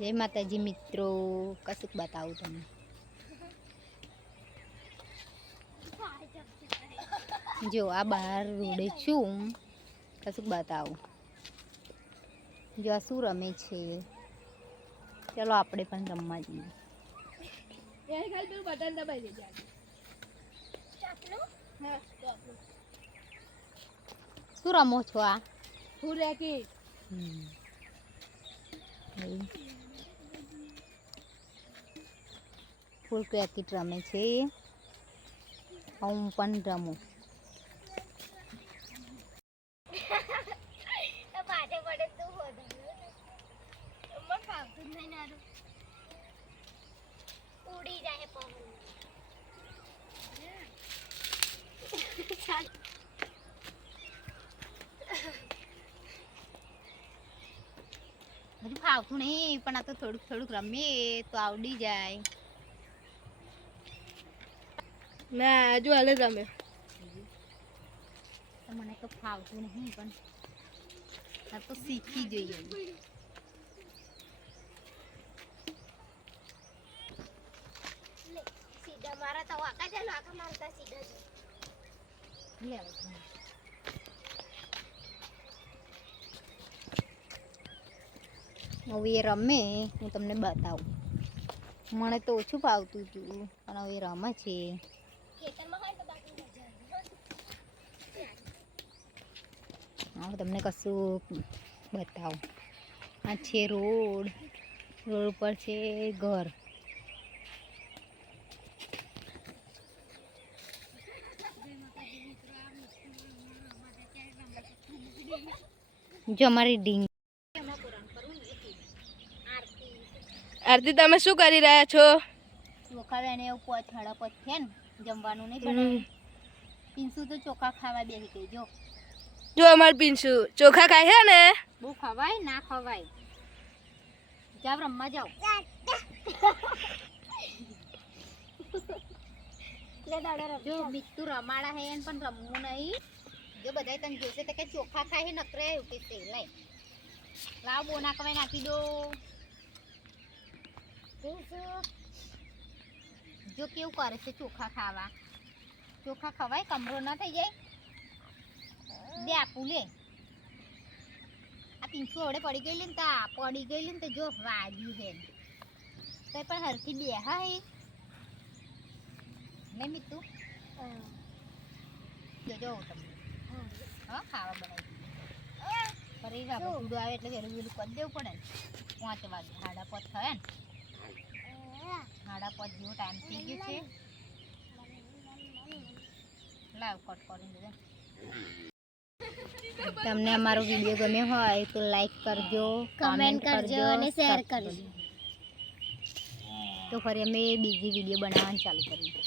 जय माताजी मित्रों, कसुक बताऊँ तमने। जो आ बाहर रोडे छू कसुक बताऊँ। जो आ शू रमे छे, चलो आपणे पण रमवा जईए। शू रमो छो आ? फूल क्रेकेट रमे छे, हूँ पण रमू। हजू फावतुं नहीं, पण आ तो थोड़ुंक थोड़ुंक रमीए तो आवड़ी जाए। ना हजू हाले रमे तो मने तो फावतुं नहीं, पण आ तो सीखी जोईए। सीधा मारा तो आका जानो आका मारता सीधा जो ले आओ। હવે એ રમે હું તમને બતાવું. મને તો ઓછું ફાવતું હતું પણ હવે રમે છે. હું તમને કશું બતાવું. આ છે રોડ, રોડ ઉપર છે ઘર. જો અમારી ઢીંગ आरती તમે શું કરી રહ્યા છો? ચોખા વેને એવું પોચ હાડા પોચ છે ને જમવાનું નહીં બનાવ્યું. પિન્સુ તો ચોખા ખાવા બેસી ગઈ. જો જો અમાર પિન્સુ ચોખા ખાય છે ને. બહુ ખવાય ના ખવાય. જાવ રમવા જાવ. જો મિત્તુ રમાડા હે પણ રમવું નહીં. જો બધાય તને જોશે તો કે ચોખા ખાય હે નકરે એવું કે લાય લાવ બોના કવાય નાખી દો. જો કેવું કરે છે ચોખા ખાવા. ચોખા ખવાય કમરો ના થઈ જાય. દે આપું લે. આ પિંછુ હવડે પડી ગયેલી ને તા પડી ગયેલી ને તો જો વાગ્યું છે તો પણ હરખી બેહા હે ને મિત્તુ. જો તમને હા ખાવા બનાવી પર એ બાબુ ઉડો આવે એટલે વહેલું વહેલું કરી દેવું પડે ને. 5 વાગે 5:30 થયા ને. 5:30 જેવો ટાઈમ થઈ ગયો છે. લાવ કટ કરીને દે. તમને અમારો વિડીયો ગમ્યો હોય તો લાઈક કરજો, કમેન્ટ કરજો અને શેર કરજો. તો ફરી અમે બીજી વિડીયો બનાવવાનું ચાલુ કરીએ.